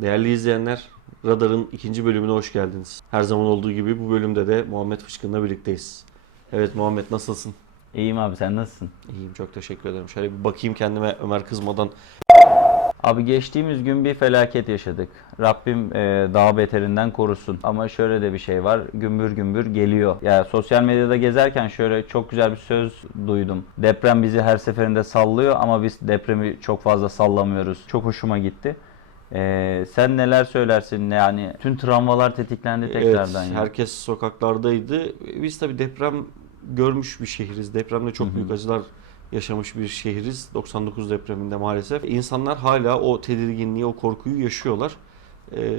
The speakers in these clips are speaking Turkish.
Değerli izleyenler, Radar'ın ikinci bölümüne hoş geldiniz. Her zaman olduğu gibi bu bölümde de Muhammed Fışkın'la birlikteyiz. Evet Muhammed nasılsın? İyiyim abi sen nasılsın? İyiyim çok teşekkür ederim. Şöyle bir bakayım kendime Ömer kızmadan. Abi geçtiğimiz gün bir felaket yaşadık. Rabbim e, daha beterinden korusun. Ama şöyle de bir şey var. Gümbür gümbür geliyor. Ya sosyal medyada gezerken şöyle çok güzel bir söz duydum. Deprem bizi her seferinde sallıyor ama biz depremi çok fazla sallamıyoruz. Çok hoşuma gitti. E, sen neler söylersin? Yani tüm travmalar tetiklendi tekrardan. Evet, ya. herkes sokaklardaydı. Biz tabii deprem görmüş bir şehiriz. Depremde çok büyük acılar yaşamış bir şehiriz. 99 depreminde maalesef. İnsanlar hala o tedirginliği, o korkuyu yaşıyorlar. Ee,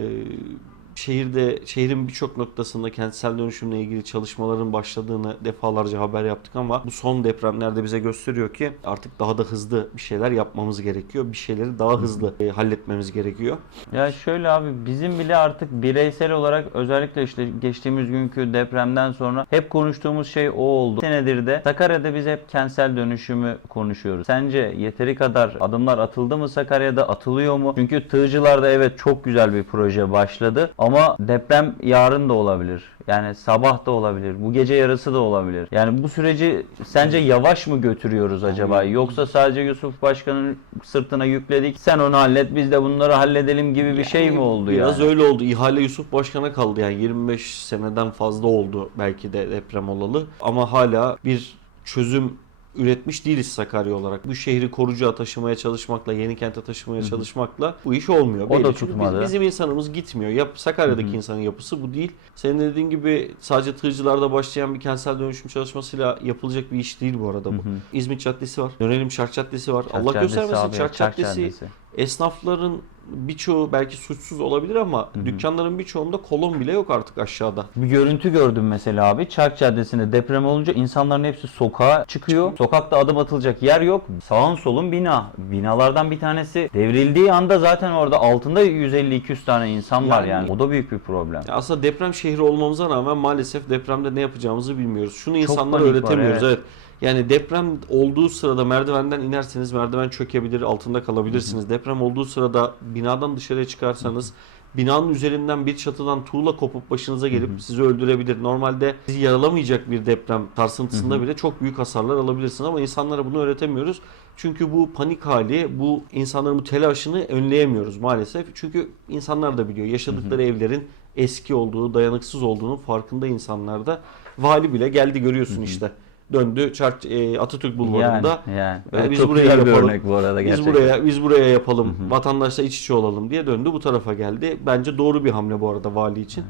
şehirde, şehrin birçok noktasında kentsel dönüşümle ilgili çalışmaların başladığını defalarca haber yaptık ama bu son depremlerde bize gösteriyor ki artık daha da hızlı bir şeyler yapmamız gerekiyor. Bir şeyleri daha hızlı e, halletmemiz gerekiyor. Ya şöyle abi bizim bile artık bireysel olarak özellikle işte geçtiğimiz günkü depremden sonra hep konuştuğumuz şey o oldu. Senedir de Sakarya'da biz hep kentsel dönüşümü konuşuyoruz. Sence yeteri kadar adımlar atıldı mı Sakarya'da atılıyor mu? Çünkü Tığcılar'da evet çok güzel bir proje başladı ama deprem yarın da olabilir. Yani sabah da olabilir. Bu gece yarısı da olabilir. Yani bu süreci sence yavaş mı götürüyoruz acaba? Yoksa sadece Yusuf Başkan'ın sırtına yükledik. Sen onu hallet biz de bunları halledelim gibi bir şey mi oldu Biraz yani? öyle oldu. İhale Yusuf Başkan'a kaldı. Yani 25 seneden fazla oldu belki de deprem olalı. Ama hala bir çözüm üretmiş değiliz Sakarya olarak. Bu şehri Korucuğa taşımaya çalışmakla, yeni kente taşımaya çalışmakla bu iş olmuyor. O Belli. da Çünkü tutmadı. biz- bizim insanımız gitmiyor. Yap, Sakarya'daki insanın yapısı bu değil. Senin dediğin gibi sadece tığcılarda başlayan bir kentsel dönüşüm çalışmasıyla yapılacak bir iş değil bu arada bu. İzmit Caddesi var. Dönelim Şark Caddesi var. Allah Caddesi göstermesin abi, Şark Çark Caddesi Caddesi. Esnafların birçoğu belki suçsuz olabilir ama dükkanların birçoğunda kolon bile yok artık aşağıda. Bir görüntü gördüm mesela abi. Çark Caddesi'nde deprem olunca insanların hepsi sokağa çıkıyor. Sokakta adım atılacak yer yok. Sağın solun bina. Binalardan bir tanesi devrildiği anda zaten orada altında 150-200 tane insan var Yani- yani. O da büyük bir problem. Aslında deprem şehri olmamıza rağmen maalesef depremde ne yapacağımızı bilmiyoruz. Şunu Çok insanlara panik var, öğretemiyoruz. evet. evet. Yani deprem olduğu sırada merdivenden inerseniz merdiven çökebilir, altında kalabilirsiniz. Deprem olduğu sırada binadan dışarıya çıkarsanız binanın üzerinden bir çatıdan tuğla kopup başınıza gelip sizi öldürebilir. Normalde sizi yaralamayacak bir deprem sarsıntısında bile çok büyük hasarlar alabilirsiniz ama insanlara bunu öğretemiyoruz. Çünkü bu panik hali, bu insanların bu telaşını önleyemiyoruz maalesef. Çünkü insanlar da biliyor yaşadıkları evlerin eski olduğu, dayanıksız olduğunu farkında insanlar da. Vali bile geldi görüyorsun işte. Döndü Çark, e, Atatürk Bulvarı'nda. Yani, yani. Yani Evet, biz çok buraya güzel bir yapalım. örnek bu arada Biz buraya biz buraya yapalım. Vatandaşla iç içe olalım diye döndü bu tarafa geldi. Bence doğru bir hamle bu arada vali için.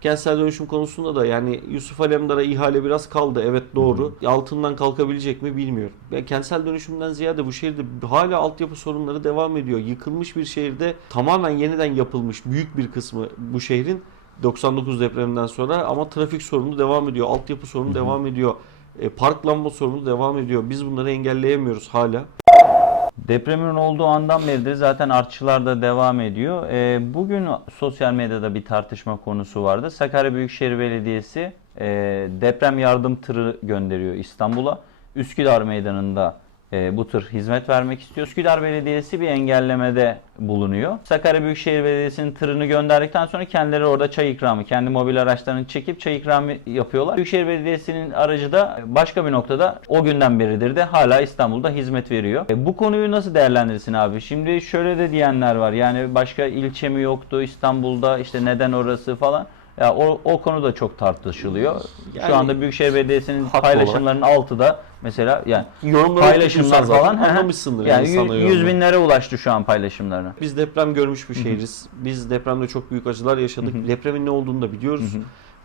Kentsel dönüşüm konusunda da yani Yusuf Alemdar'a ihale biraz kaldı. Evet doğru. Altından kalkabilecek mi bilmiyorum. Ve kentsel dönüşümden ziyade bu şehirde hala altyapı sorunları devam ediyor. Yıkılmış bir şehirde tamamen yeniden yapılmış büyük bir kısmı bu şehrin 99 depreminden sonra ama trafik sorunu devam ediyor. Altyapı sorunu devam ediyor. E, parklanma sorunu devam ediyor. Biz bunları engelleyemiyoruz hala. Depremin olduğu andan beridir zaten artçılar da devam ediyor. Ee, bugün sosyal medyada bir tartışma konusu vardı. Sakarya Büyükşehir Belediyesi e, deprem yardım tırı gönderiyor İstanbul'a. Üsküdar Meydanı'nda e, bu tır hizmet vermek istiyor. Üsküdar Belediyesi bir engellemede bulunuyor. Sakarya Büyükşehir Belediyesi'nin tırını gönderdikten sonra kendileri orada çay ikramı, kendi mobil araçlarını çekip çay ikramı yapıyorlar. Büyükşehir Belediyesi'nin aracı da başka bir noktada o günden beridir de hala İstanbul'da hizmet veriyor. E, bu konuyu nasıl değerlendirirsin abi? Şimdi şöyle de diyenler var. Yani başka ilçe mi yoktu İstanbul'da işte neden orası falan. Ya o, o konu da çok tartışılıyor. Yani- Şu anda Büyükşehir Belediyesi'nin paylaşımlarının altı da mesela yani Yorumları paylaşımlar falan anlamışsındır yani yani sana 100 yorumları. binlere ulaştı şu an paylaşımlarına. Biz deprem görmüş bir şehiriz. Biz depremde çok büyük acılar yaşadık. Depremin ne olduğunu da biliyoruz.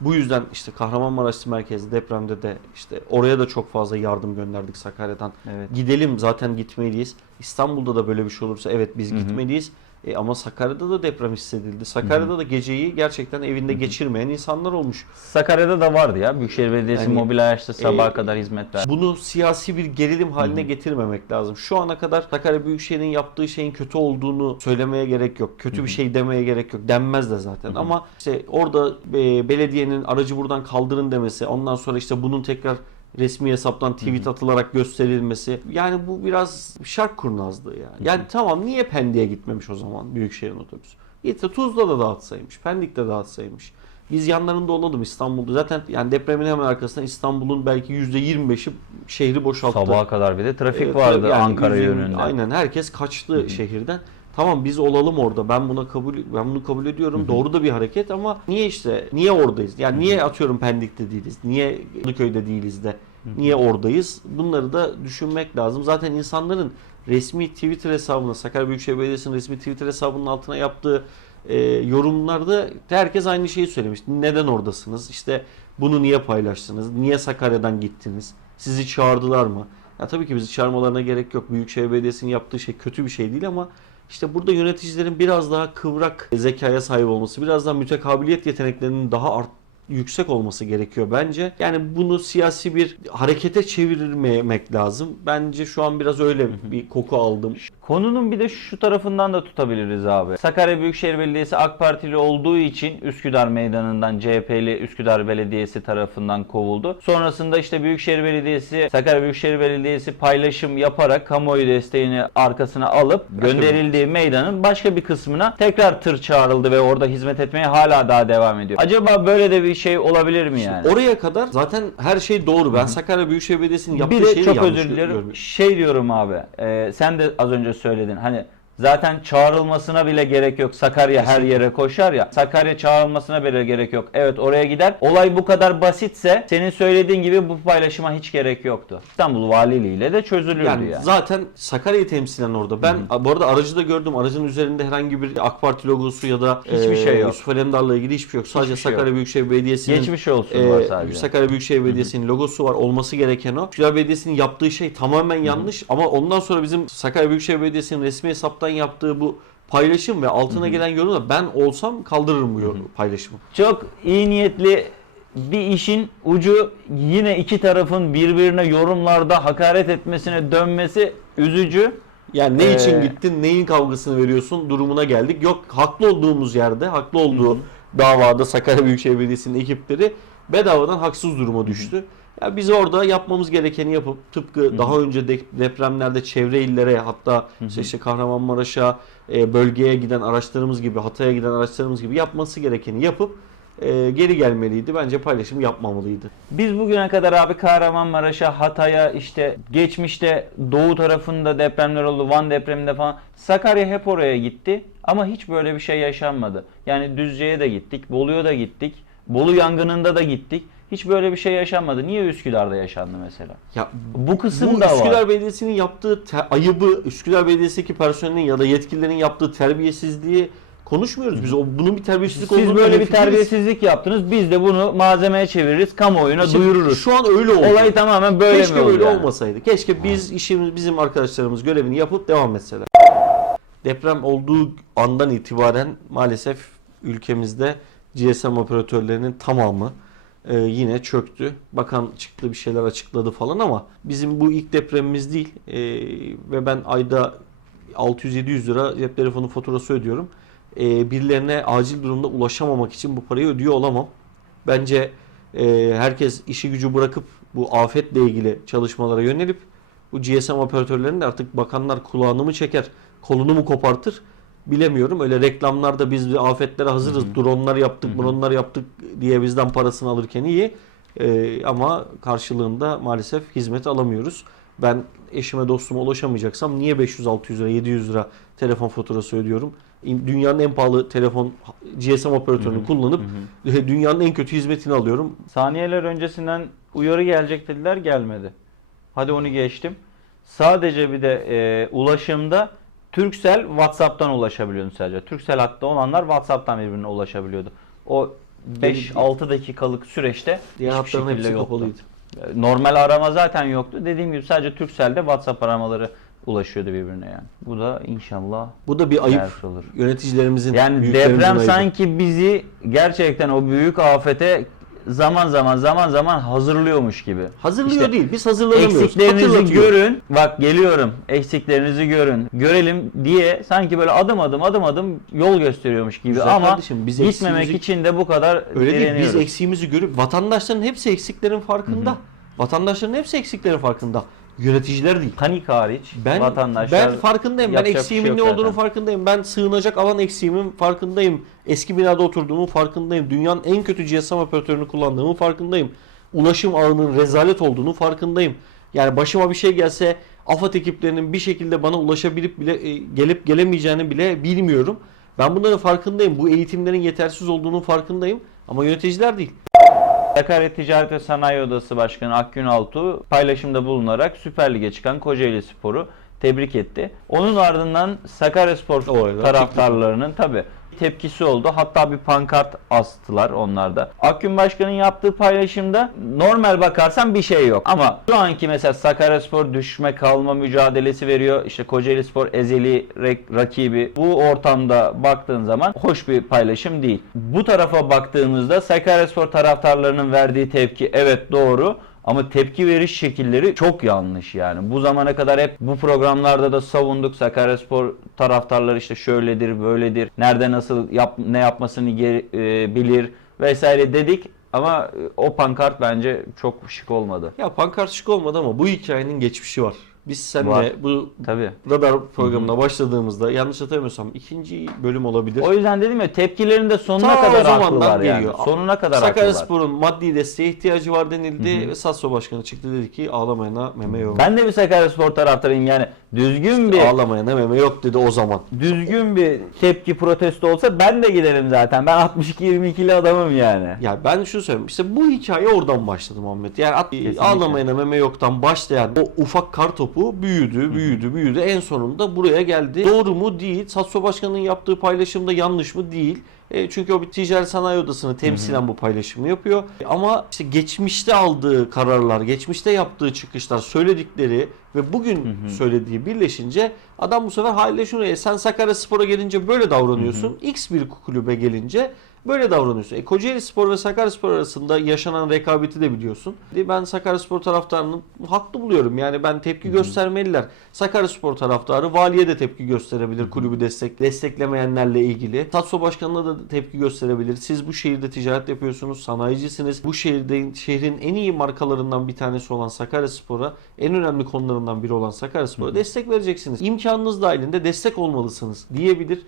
Bu yüzden işte Kahramanmaraş merkezi depremde de işte oraya da çok fazla yardım gönderdik Sakarya'dan. Evet. Gidelim zaten gitmeliyiz. İstanbul'da da böyle bir şey olursa evet biz gitmeliyiz. E ama Sakarya'da da deprem hissedildi. Sakarya'da da geceyi gerçekten evinde geçirmeyen insanlar olmuş. Sakarya'da da vardı ya. Büyükşehir Belediyesi Yani, mobil araçta sabaha e, kadar hizmet verdi. Bunu siyasi bir gerilim haline getirmemek lazım. Şu ana kadar Sakarya Büyükşehir'in yaptığı şeyin kötü olduğunu söylemeye gerek yok. Kötü bir şey demeye gerek yok. Denmez de zaten. Ama işte orada e, belediyenin aracı buradan kaldırın demesi, ondan sonra işte bunun tekrar resmi hesaptan tweet atılarak gösterilmesi. Yani bu biraz şark kurnazlığı yani. Yani tamam niye Pendik'e gitmemiş o zaman Büyükşehir'in otobüsü? Gitse Tuzla da dağıtsaymış, Pendik'te dağıtsaymış. Biz yanlarında olalım İstanbul'da. Zaten yani depremin hemen arkasında İstanbul'un belki %25'i şehri boşalttı. Sabaha kadar bir de trafik Evet, vardı yani Ankara yönünde. Aynen herkes kaçtı şehirden. Tamam biz olalım orada. Ben buna kabul ben bunu kabul ediyorum. Doğru da bir hareket ama niye işte niye oradayız? Yani niye atıyorum Pendik'te değiliz? Niye Kadıköy'de değiliz de? Niye oradayız? Bunları da düşünmek lazım. Zaten insanların resmi Twitter hesabına Sakarya Büyükşehir Belediyesi'nin resmi Twitter hesabının altına yaptığı e, yorumlarda herkes aynı şeyi söylemiş. Neden oradasınız? İşte bunu niye paylaştınız? Niye Sakarya'dan gittiniz? Sizi çağırdılar mı? Ya tabii ki bizi çağırmalarına gerek yok. Büyükşehir Belediyesi'nin yaptığı şey kötü bir şey değil ama işte burada yöneticilerin biraz daha kıvrak zekaya sahip olması, biraz daha mütekabiliyet yeteneklerinin daha art, yüksek olması gerekiyor bence. Yani bunu siyasi bir harekete çevirmemek lazım. Bence şu an biraz öyle bir koku aldım. Konunun bir de şu tarafından da tutabiliriz abi. Sakarya Büyükşehir Belediyesi AK Partili olduğu için Üsküdar Meydanı'ndan CHP'li Üsküdar Belediyesi tarafından kovuldu. Sonrasında işte Büyükşehir Belediyesi, Sakarya Büyükşehir Belediyesi paylaşım yaparak kamuoyu desteğini arkasına alıp gönderildiği meydanın başka bir kısmına tekrar tır çağrıldı ve orada hizmet etmeye hala daha devam ediyor. Acaba böyle de bir şey olabilir mi yani? Oraya kadar zaten her şey doğru. Ben Sakarya Büyükşehir Belediyesi'nin yaptığı bir de şeyi çok yanlış özür dilerim. görmüyorum. Şey diyorum abi. e, sen de az önce söyledin. Hani zaten çağrılmasına bile gerek yok. Sakarya her yere koşar ya. Sakarya çağrılmasına bile gerek yok. Evet oraya gider. Olay bu kadar basitse senin söylediğin gibi bu paylaşıma hiç gerek yoktu. İstanbul Valiliğiyle de çözülürdü yani. Yani, zaten Sakarya'yı temsilen orada. Ben bu arada aracı da gördüm. Aracın üzerinde herhangi bir AK Parti logosu ya da Hiçbir şey yok. Yusuf Alemdar'la ilgili hiçbir şey yok. Sadece Hiçbir şey Sakarya yok. Büyükşehir Belediyesi'nin Geçmiş olsun e, var sadece. Sakarya Büyükşehir Belediyesi'nin logosu var. Olması gereken o. Üsküdar Belediyesi'nin yaptığı şey tamamen yanlış ama ondan sonra bizim Sakarya Büyükşehir Belediyesi'nin resmi hesaptan yaptığı bu paylaşım ve altına gelen yorumla ben olsam kaldırırım bu yorum, paylaşımı. Çok iyi niyetli bir işin ucu yine iki tarafın birbirine yorumlarda hakaret etmesine dönmesi üzücü. Yani ne için Ee, gittin, neyin kavgasını veriyorsun durumuna geldik. Yok haklı olduğumuz yerde, haklı olduğu davada Sakarya Büyükşehir Belediyesi'nin ekipleri bedavadan haksız duruma düştü. Ya biz orada yapmamız gerekeni yapıp tıpkı daha önce de- depremlerde çevre illere hatta işte, işte Kahramanmaraş'a e, bölgeye giden araçlarımız gibi Hatay'a giden araçlarımız gibi yapması gerekeni yapıp e, geri gelmeliydi. Bence paylaşım yapmamalıydı. Biz bugüne kadar abi Kahramanmaraş'a, Hatay'a işte geçmişte doğu tarafında depremler oldu. Van depreminde falan. Sakarya hep oraya gitti ama hiç böyle bir şey yaşanmadı. Yani Düzce'ye de gittik, Bolu'ya da gittik. Bolu yangınında da gittik. Hiç böyle bir şey yaşanmadı. Niye Üsküdar'da yaşandı mesela? Ya Bu kısım Bu da Üsküdar var. Belediyesi'nin yaptığı ayıbı, Üsküdar Belediyesi'ndeki personelin ya da yetkililerin yaptığı terbiyesizliği konuşmuyoruz. Biz o bunun bir terbiyesizlik Siz olduğunu böyle bir terbiyesizlik yaptınız. Biz de bunu malzemeye çeviririz, kamuoyuna İşte duyururuz. Şu an öyle oldu. Olay tamamen böyle Keşke mi oldu böyle yani? olmasaydı. Keşke biz işimiz bizim arkadaşlarımız görevini yapıp devam etseler. Deprem olduğu andan itibaren maalesef ülkemizde GSM operatörlerinin tamamı e, yine çöktü. Bakan çıktı bir şeyler açıkladı falan ama bizim bu ilk depremimiz değil E, ve ben ayda 600-700 lira cep telefonu faturası ödüyorum. E, birilerine acil durumda ulaşamamak için bu parayı ödüyor olamam. Bence e, herkes işi gücü bırakıp bu afetle ilgili çalışmalara yönelip bu GSM operatörlerinin de artık bakanlar kulağını mı çeker, kolunu mu kopartır bilemiyorum. Öyle reklamlarda biz bir afetlere hazırız, dronlar yaptık, dronlar yaptık diye bizden parasını alırken iyi. E, ama karşılığında maalesef hizmet alamıyoruz. Ben eşime dostuma ulaşamayacaksam niye 500-600 lira, 700 lira telefon faturası ödüyorum? Dünyanın en pahalı telefon GSM operatörünü kullanıp dünyanın en kötü hizmetini alıyorum. Saniyeler öncesinden uyarı gelecek dediler gelmedi. Hadi onu geçtim. Sadece bir de e, ulaşımda Turkcell WhatsApp'tan ulaşabiliyordu sadece. Turkcell hatta olanlar WhatsApp'tan birbirine ulaşabiliyordu. O 5-6 dakikalık süreçte Diğer hiçbir hatların şekilde hepsi yoktu. kapalıydı. Normal arama zaten yoktu. Dediğim gibi sadece Turkcell'de WhatsApp aramaları ulaşıyordu birbirine yani. Bu da inşallah Bu da bir ayıp. ders olur. Yöneticilerimizin, Yani büyüklerimizin deprem ayıbı. sanki bizi gerçekten o büyük afete zaman zaman zaman zaman hazırlıyormuş gibi. hazırlıyor İşte değil. Biz hazırlanamıyoruz. Eksiklerinizi Hatırlatıyor. görün. Bak geliyorum. Eksiklerinizi görün. Görelim diye sanki böyle adım adım adım adım yol gösteriyormuş gibi Güzel ama kardeşim, biz gitmemek eksiğimizi- için de bu kadar Öyle değil. direniyoruz. Biz eksiğimizi görüp vatandaşların hepsi eksiklerin farkında. Vatandaşların hepsi eksiklerin farkında. Yöneticiler değil. Panik hariç Ben vatandaşlar ben farkındayım. Ben yapacak bir eksiğimin şey ne yok olduğunu zaten. farkındayım. Ben sığınacak alan eksiğimin farkındayım. Eski binada oturduğumun farkındayım. Dünyanın en kötü GSM operatörünü kullandığımın farkındayım. Ulaşım ağının rezalet olduğunu farkındayım. Yani başıma bir şey gelse AFAD ekiplerinin bir şekilde bana ulaşabilip bile e, gelip gelemeyeceğini bile bilmiyorum. Ben bunların farkındayım. Bu eğitimlerin yetersiz olduğunun farkındayım. Ama yöneticiler değil. Sakarya Ticaret ve Sanayi Odası Başkanı Akgün Altuğ paylaşımda bulunarak Süper Lig'e çıkan Kocaeli Spor'u tebrik etti. Onun ardından Sakaryaspor O arada taraftarlarının tabi tepkisi oldu. Hatta bir pankart astılar onlarda. Akgün Başkan'ın yaptığı paylaşımda normal bakarsan bir şey yok. Ama şu anki mesela Sakaryaspor düşme kalma mücadelesi veriyor. İşte Kocaeli Spor ezeli rak- rakibi. Bu ortamda baktığın zaman hoş bir paylaşım değil. Bu tarafa baktığımızda Sakaryaspor taraftarlarının verdiği tepki evet doğru. Ama tepki veriş şekilleri çok yanlış yani. Bu zamana kadar hep bu programlarda da savunduk. Sakaryaspor taraftarları işte şöyledir, böyledir. Nerede nasıl yap, ne yapmasını e, bilir vesaire dedik. Ama e, o pankart bence çok şık olmadı. Ya pankart şık olmadı ama bu hikayenin geçmişi var. Biz seninle Var. bu Tabii. radar programına başladığımızda yanlış hatırlamıyorsam ikinci bölüm olabilir. O yüzden dedim ya tepkilerin de sonuna Ta o kadar zamandan haklılar yani. geliyor. Sonuna kadar haklılar. Sakaryaspor'un maddi desteğe ihtiyacı var denildi ve Sasso Başkanı çıktı dedi ki ağlamayana meme yok. Ben de bir Sakaryaspor taraftarıyım yani. Düzgün bir Ağlamayana meme yok dedi o zaman. düzgün bir tepki protesto olsa ben de giderim zaten. Ben 62-22'li adamım yani. Ya ben şunu söyleyeyim işte bu hikaye oradan başladı Muhammed. Yani at, ağlamayana meme yoktan başlayan o ufak kar topu büyüdü, büyüdü, büyüdü. En sonunda buraya geldi. Doğru mu? Değil. Sasso Başkanı'nın yaptığı paylaşımda yanlış mı? Değil. E, çünkü o bir ticaret sanayi odasını temsilen bu paylaşımı yapıyor. E, Ama işte geçmişte aldığı kararlar, geçmişte yaptığı çıkışlar, söyledikleri ve bugün söylediği birleşince adam bu sefer haliyle şunu e, sen Sakarya Spor'a gelince böyle davranıyorsun. X bir kulübe gelince Böyle davranıyorsun. E, Kocaeli Spor ve Sakaryaspor arasında yaşanan rekabeti de biliyorsun. Ben Sakaryaspor taraftarını haklı buluyorum. Yani ben tepki göstermeliler. Sakaryaspor taraftarı valiye de tepki gösterebilir kulübü destek desteklemeyenlerle ilgili. Tatso Başkanı'na da tepki gösterebilir. Siz bu şehirde ticaret yapıyorsunuz, sanayicisiniz. Bu şehirde şehrin en iyi markalarından bir tanesi olan Sakaryaspor'a, en önemli konularından biri olan Sakaryaspor'a destek vereceksiniz. İmkanınız dahilinde destek olmalısınız diyebilir.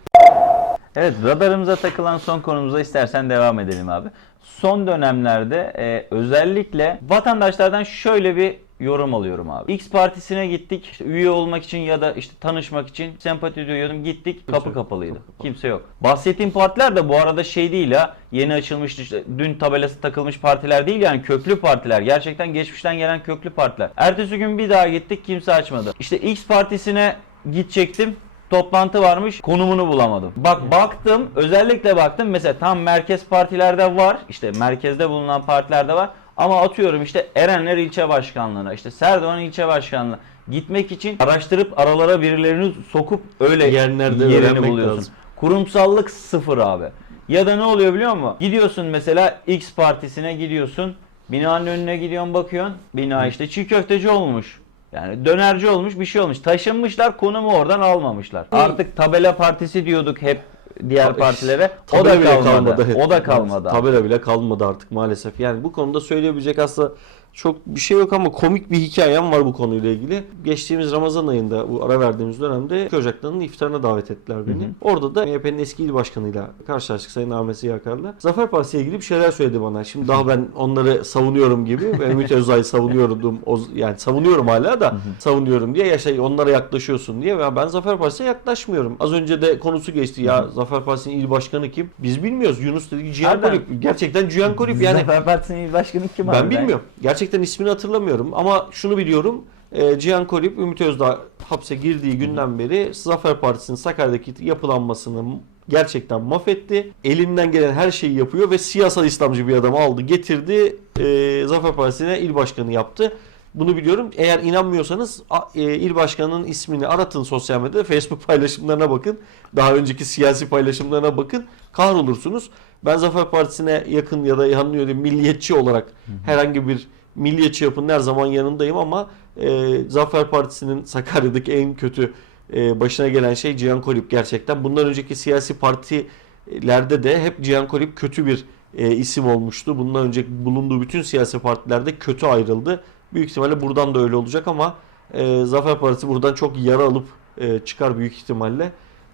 Evet radarımıza takılan son konumuza istersen devam edelim abi. Son dönemlerde e, özellikle vatandaşlardan şöyle bir yorum alıyorum abi. X partisine gittik işte üye olmak için ya da işte tanışmak için sempati duyuyordum gittik kapı yok. kapalıydı. Kapı kapalı. Kimse yok. Bahsettiğim partiler de bu arada şey değil ha yeni açılmış işte dün tabelası takılmış partiler değil yani köklü partiler. Gerçekten geçmişten gelen köklü partiler. Ertesi gün bir daha gittik kimse açmadı. İşte X partisine gidecektim toplantı varmış konumunu bulamadım. Bak baktım özellikle baktım mesela tam merkez partilerde var işte merkezde bulunan partilerde var ama atıyorum işte Erenler ilçe başkanlığına işte Serdivan ilçe başkanlığına gitmek için araştırıp aralara birilerini sokup öyle Yerlerde yerini öğrenmek buluyorsun. lazım. Kurumsallık sıfır abi. Ya da ne oluyor biliyor musun? Gidiyorsun mesela X partisine gidiyorsun. Binanın önüne gidiyorsun bakıyorsun. Bina işte çiğ köfteci olmuş. Yani dönerci olmuş bir şey olmuş. Taşınmışlar konumu oradan almamışlar. Artık tabela partisi diyorduk hep diğer partilere. O da kalmadı. O da kalmadı. Tabela bile kalmadı artık maalesef. Yani bu konuda söyleyebilecek aslında çok bir şey yok ama komik bir hikayem var bu konuyla ilgili. Geçtiğimiz Ramazan ayında bu ara verdiğimiz dönemde Köy Ocakları'nın iftarına davet ettiler beni. Orada da MHP'nin eski il başkanıyla karşılaştık Sayın Ahmet Ziyakar'la. Zafer Partisi'yle ilgili bir şeyler söyledi bana. Şimdi daha ben onları savunuyorum gibi. Ümit Özdağ'ı savunuyordum. O, yani savunuyorum hala da savunuyorum diye. Ya şey onlara yaklaşıyorsun diye. Ve ben Zafer Partisi'ne yaklaşmıyorum. Az önce de konusu geçti. Ya Zafer Partisi'nin il başkanı kim? Biz bilmiyoruz. Yunus dedi ki Cihan? Kolip. Gerçekten Cihan Kolip. Yani Zafer Partisi'nin il başkanı kim abi? ben bilmiyorum. Gerçekten ismini hatırlamıyorum ama şunu biliyorum. E, Cihan Kolip, Ümit Özdağ hapse girdiği günden beri Zafer Partisi'nin Sakarya'daki yapılanmasını gerçekten mahvetti. Elinden gelen her şeyi yapıyor ve siyasal İslamcı bir adam aldı, getirdi. e, Zafer Partisi'ne il başkanı yaptı. Bunu biliyorum. Eğer inanmıyorsanız e, il başkanının ismini aratın sosyal medyada. Facebook paylaşımlarına bakın. Daha önceki siyasi paylaşımlarına bakın. Kahrolursunuz. Ben Zafer Partisi'ne yakın ya da yanlıyor milliyetçi olarak herhangi bir milliyetçi yapının her zaman yanındayım ama e, Zafer Partisi'nin Sakarya'daki en kötü e, başına gelen şey Cihan Kolip gerçekten. Bundan önceki siyasi partilerde de hep Cihan Kolip kötü bir e, isim olmuştu. Bundan önce bulunduğu bütün siyasi partilerde kötü ayrıldı. Büyük ihtimalle buradan da öyle olacak ama e, Zafer Partisi buradan çok yara alıp e, çıkar büyük ihtimalle.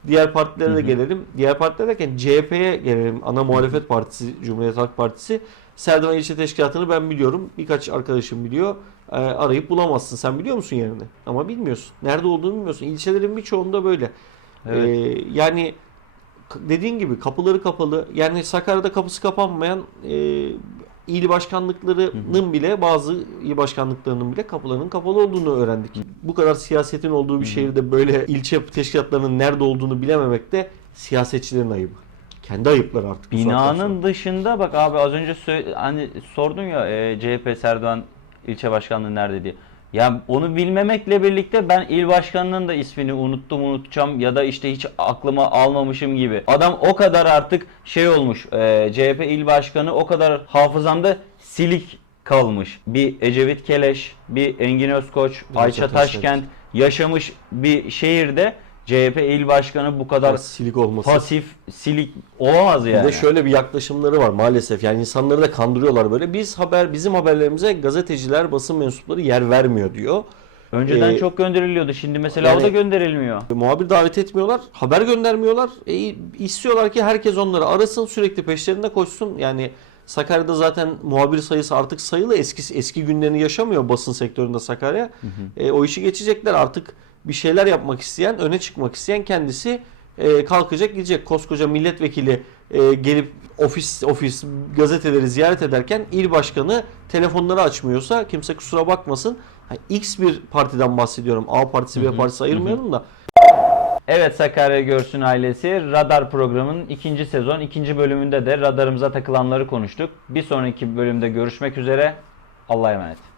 Diğer partilere Hı de gelelim. Diğer partiler derken CHP'ye gelelim. Ana muhalefet partisi Cumhuriyet Halk Partisi. Serdivan İlçe Teşkilatı'nı ben biliyorum. Birkaç arkadaşım biliyor. E, arayıp bulamazsın. Sen biliyor musun yerini? Ama bilmiyorsun. Nerede olduğunu bilmiyorsun. İlçelerin birçoğunda böyle. Evet. Ee, yani dediğin gibi kapıları kapalı. Yani Sakarya'da kapısı kapanmayan e, il başkanlıklarının bile bazı il başkanlıklarının bile kapılarının kapalı olduğunu öğrendik. Bu kadar siyasetin olduğu bir şehirde böyle ilçe teşkilatlarının nerede olduğunu bilememek de siyasetçilerin ayıbı. Kendi ayıpları artık. bu saatten sonra. Binanın dışında bak abi az önce sö- hani sordun ya e, CHP Serdoğan ilçe başkanlığı nerede diye. Ya onu bilmemekle birlikte ben il başkanının da ismini unuttum unutacağım ya da işte hiç aklıma almamışım gibi. Adam o kadar artık şey olmuş e, CHP il başkanı o kadar hafızamda silik kalmış. Bir Ecevit Keleş, bir Engin Özkoç, Ayça Taşkent yaşamış bir şehirde CHP il başkanı bu kadar silik olması. pasif, silik olamaz Bir yani. de şöyle bir yaklaşımları var maalesef. Yani insanları da kandırıyorlar böyle. Biz haber bizim haberlerimize gazeteciler, basın mensupları yer vermiyor diyor. Önceden Ee, çok gönderiliyordu. Şimdi mesela o yani- da gönderilmiyor. Muhabir davet etmiyorlar, haber göndermiyorlar. E, istiyorlar ki herkes onları arasın, sürekli peşlerinde koşsun. Yani Sakarya'da zaten muhabir sayısı artık sayılı. Eski eski günlerini yaşamıyor basın sektöründe Sakarya. E, o işi geçecekler artık. Bir şeyler yapmak isteyen, öne çıkmak isteyen kendisi e, kalkacak gidecek. Koskoca milletvekili e, gelip ofis ofis gazeteleri ziyaret ederken il başkanı telefonları açmıyorsa kimse kusura bakmasın. Ha, X bir partiden bahsediyorum. A partisi, B partisi ayırmayalım da. Evet Sakarya Görsün ailesi Radar programının ikinci sezon ikinci bölümünde de radarımıza takılanları konuştuk. Bir sonraki bölümde görüşmek üzere. Allah'a emanet.